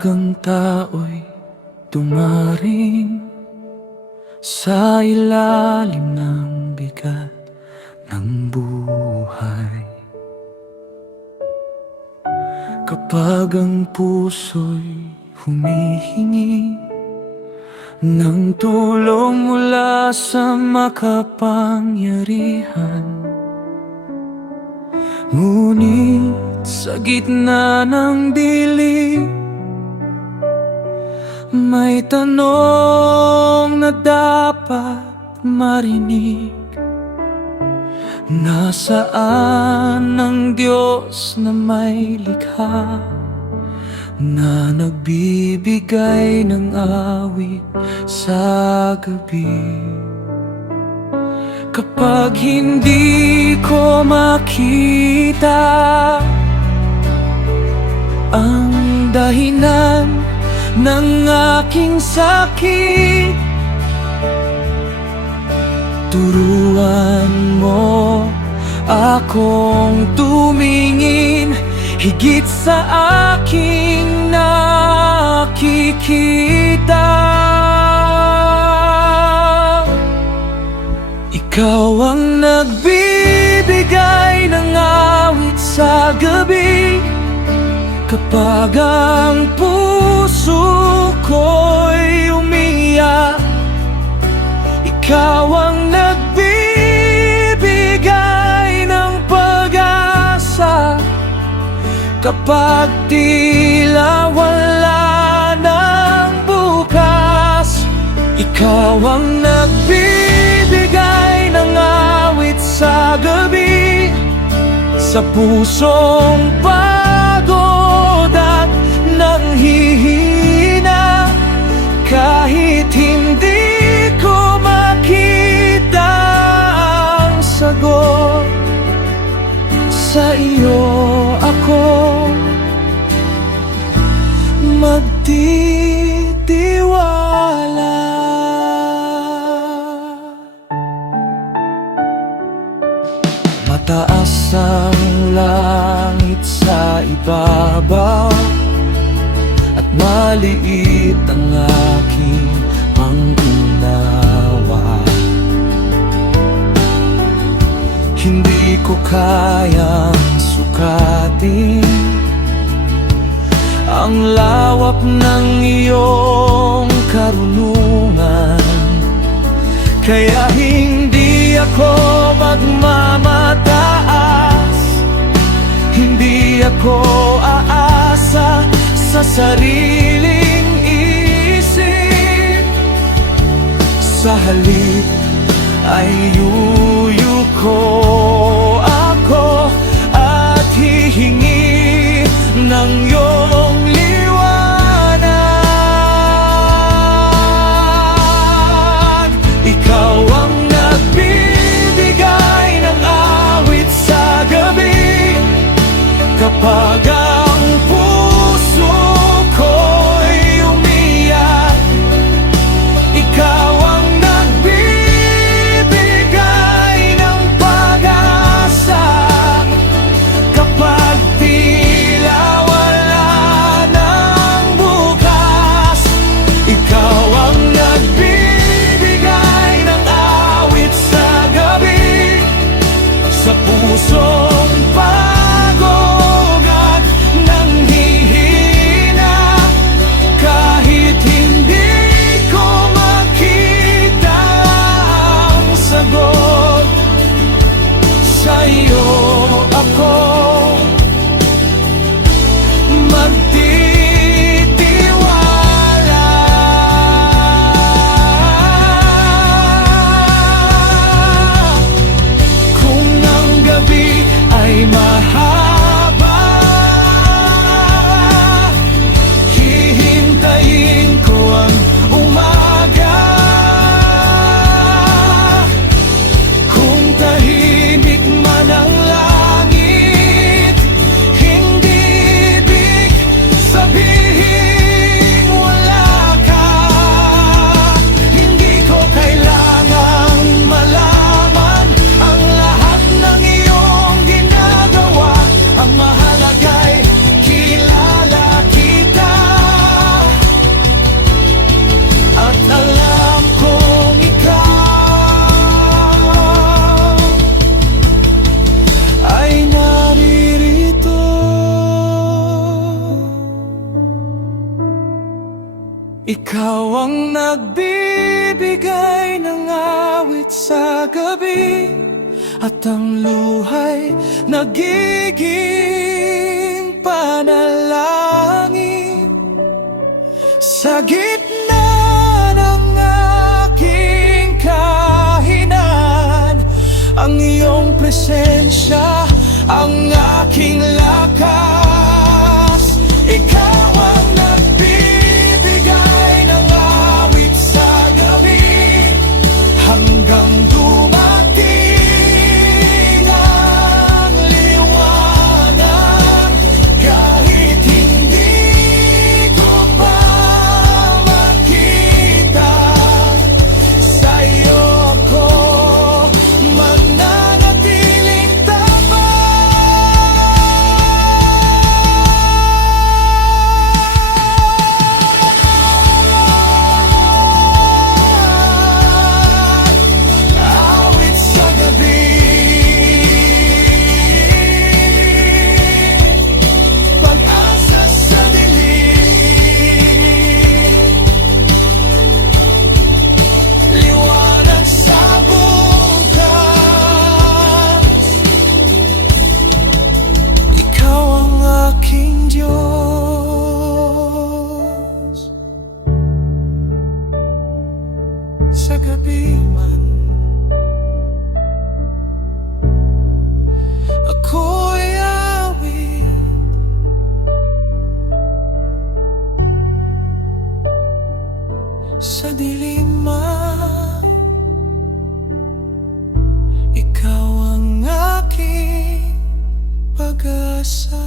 Kapag ang tao'y tumaring sa ilalim ng bigat ng buhay, kapag ang puso'y humihingi ng tulong mula sa makapangyarihan, ngunit sa gitna ng dilim may tanong na dapat marinig: nasaan ang Diyos na may likha, na nagbibigay ng awit sa gabi? Kapag hindi ko makita ang dahilan ng aking sakit, turuan mo akong tumingin higit sa aking nakikita. Ikaw ang nagbibigay ng awit sa gabi, kapag ang puso ko'y umiyak. Ikaw ang nagbibigay ng pag-asa, kapag tila wala ng bukas. Ikaw ang nagbibigay ng awit sa gabi, sa pusong pagod at nanghihina. Kahit hindi ko makita ang sagot, sa iyo ako magtitiwala. Mataas ang langit sa ibabaw, at maliit ang aking pangunawa. Hindi ko kayang sukatin ang lawak ng iyong karunungan, kaya hindi ako magmamataas. Hindi ako aasa sa sariling isip, sa halip ay yuyuko ako at hihingi ng iyong liwanag. Ikaw ang nagbibigay ng awit sa gabi, kapag ang puso ko'y umiyak. Ikaw ang nagbibigay ng pag-asa, kapag tila wala ng bukas. Ikaw ang nagbibigay ng awit sa gabi, sa pusong pagod at Ikaw ang nagbibigay ng awit sa gabi, at ang luhay nagiging panalangin. Sa gitna ng aking kahinan, ang iyong presensya ang aking lakas. Ikaw ang nagbibigay ng awit sa gabi, hanggang dumating ang liwanag. Kahit hindi ko pa makita, sa'yo ako mananatiling awit sa gabi, pag-asa sa dilim, liwanag sa bukas. Ikaw ang aking Diyos. Sa gabi man ako'y awit, sa dilim man ikaw ang aking pag-asa.